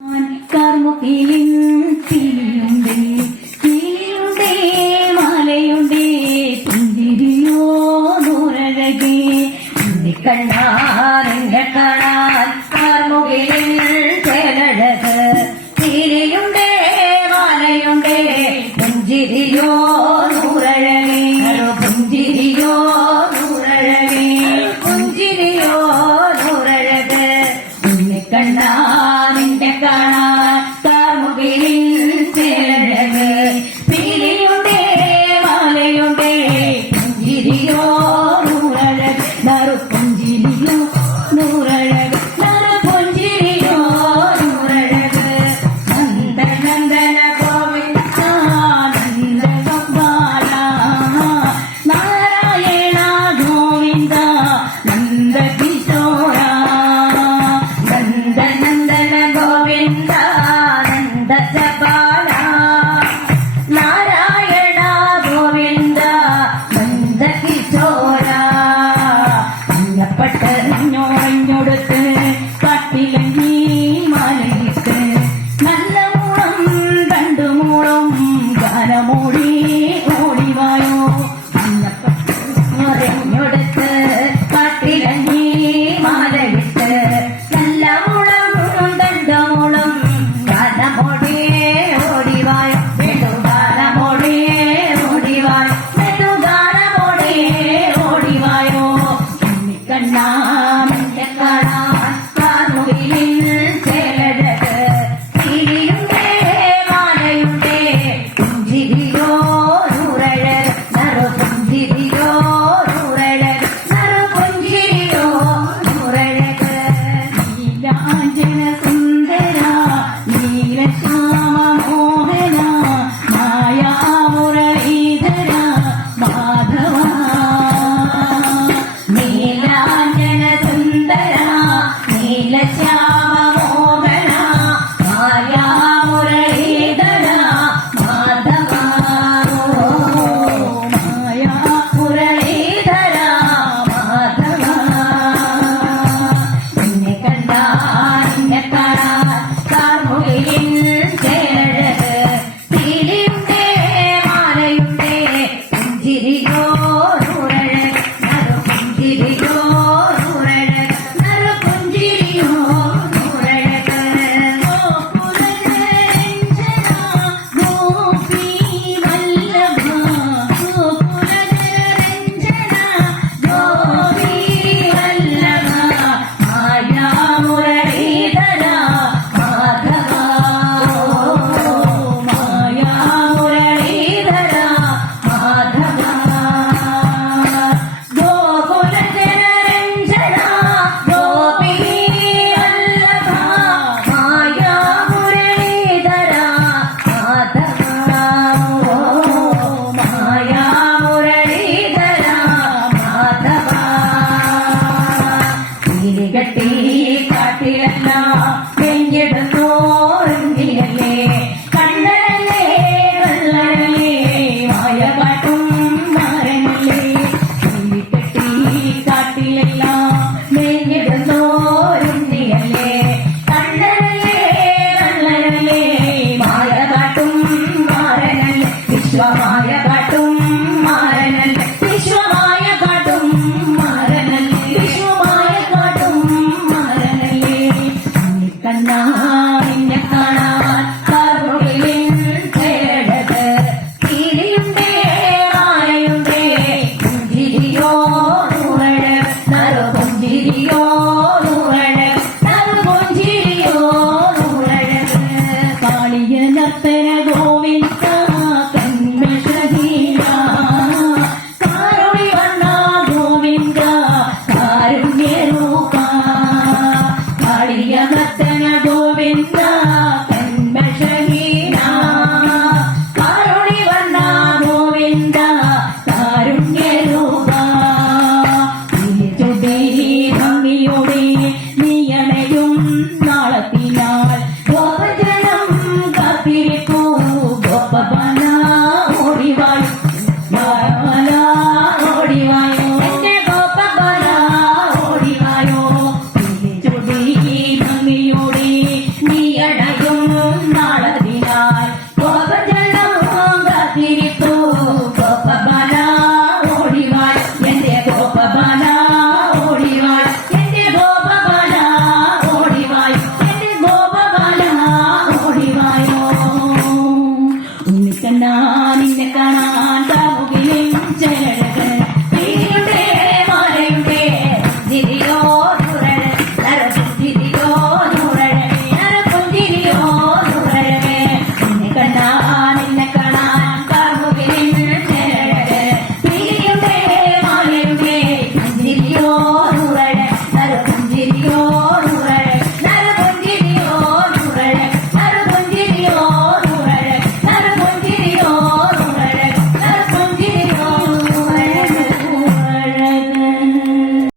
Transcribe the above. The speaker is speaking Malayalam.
കാർമുകിലിൻ കിളിയുണ്ടേ കിളിയുണ്ടേ മാലയുണ്ടേ പുഞ്ചിരിയോ നൂറഴകേ കണ്ണാറിന്റെ കാണാൻ കാർമുകിലിൻ ചേലഴക് കിളിയുണ്ടേ മാലയുണ്ടേ പുഞ്ചിരിയോ നൂറഴകേ പുഞ്ചിരിയോ നൂറഴകേ പുഞ്ചിരിയോ നൂറഴക് കണ്ണാ കാണാൻ കാർമുകിലിൻ ചേലഴക് പീലിയുണ്ടേ മാലയുണ്ടേ പുഞ്ചിരിയോ നൂറഴക് നറുപുഞ്ചിരിയോ നൂറഴക് നറുപുഞ്ചിരിയോ നൂറഴക് നന്ദനന്ദന ഗോവിന്ദ നന്ദ ഗോപാല നാരായണ ഗോവിന്ദ നന്ദ കിശോര നാരായണ ഗോവിന്ദ നന്ദ കിശോര അഞ്ഞപ്പെട്ടറിഞ്ഞോറഞ്ഞൊടുത്ത് കാട്ടിലങ്ങി മലയിട്ട് നല്ല മൂളം രണ്ടുമൂളം ഗാനമോടി ഓടിവായോ അഞ്ഞപ്പെട്ടറിഞ്ഞൊടുത്ത് കാട്ടിലങ്ങി മലയിട്ട് നല്ല മൂളം രണ്ടുമൂളം ഗാനമോടി ഓടിവായോ കണ്ണാമിന്റെ കാണാൻ കാർമുകിലിൻ ചേലഴക് കിളിയുണ്ടേ മാലയുണ്ടേ പുഞ്ചിരിയോ നൂറഴക് നറുപുഞ്ചിരിയോ നൂറഴക് നറുപുഞ്ചിരിയോ നൂറഴക് നീലാഞ്ജന സുന്ദര നീലശ്യാമ മോഹന മായാമുരളീധര മാധവ നീലാഞ്ജന സുന്ദര നീലശ്യാമ മോഹന മായാമുരളീധര മാധവ മായാമുരളീധര മാധവ നിന്നെ കാണാൻ കാർമുകിലിൻ ചേലഴക് പീലിയുണ്ടേ മാലയുണ്ടേ പുഞ്ചിരിയോ നൂറഴക് നറുപുഞ്ചിരിയോ നൂറഴക് നറുപുഞ്ചിരിയോ നൂറഴക് ഗോകുലരഞ്ജന ഗോപീ വല്ലഭ ഗോകുലരഞ്ജന ഗോപീ വല്ലഭ മായാമുരളീധര മാധവ മായാമുരളീധര മാധവ ഗോകുലരഞ്ജന ഗോപീ വല്ലഭ മായാമുരളീധര മാധവ മായാമുരളീധര മാധവ കിളികെട്ടി കാട്ടിലെല്ലാം നെഞ്ചിടുന്നോരുണ്ടിയല്ലേ കണ്ണനല്ലേ കള്ളനല്ലേ മായപാട്ടും മാരനല്ലേ കിളികെട്ടി കാട്ടിലെല്ലാം നെഞ്ചിടുന്നോരുണ്ടിയല്ലേ കണ്ണനല്ലേ കള്ളനല്ലേ മായപാട്ടും മാരനല്ലേ വിശ്വമായ കാട്ടും മാരനല്ലേ വിശ്വമായ കാട്ടും മാരനല്ലേ വിശ്വമായ കാട്ടും മാരനല്ലേ കണ്ണാറിന്റെ കാണാൻ കാർമുകിലിൻ ചേലഴക് കിളിയുണ്ടേ മാലയുണ്ടേ പുഞ്ചിരിയോ നൂറഴക് നറുപുഞ്ചിരിയോ നൂറഴക് നറുപുഞ്ചിരിയോ നൂറഴക് കാളിയ നർത്തന ഗോവിന്ദ കന്മഷഹീല കാരുണി വണ്ണ ഗോവിന്ദ കാരുണ്യരൂപ കാളിയ നർത്തന ഗോവിന്ദ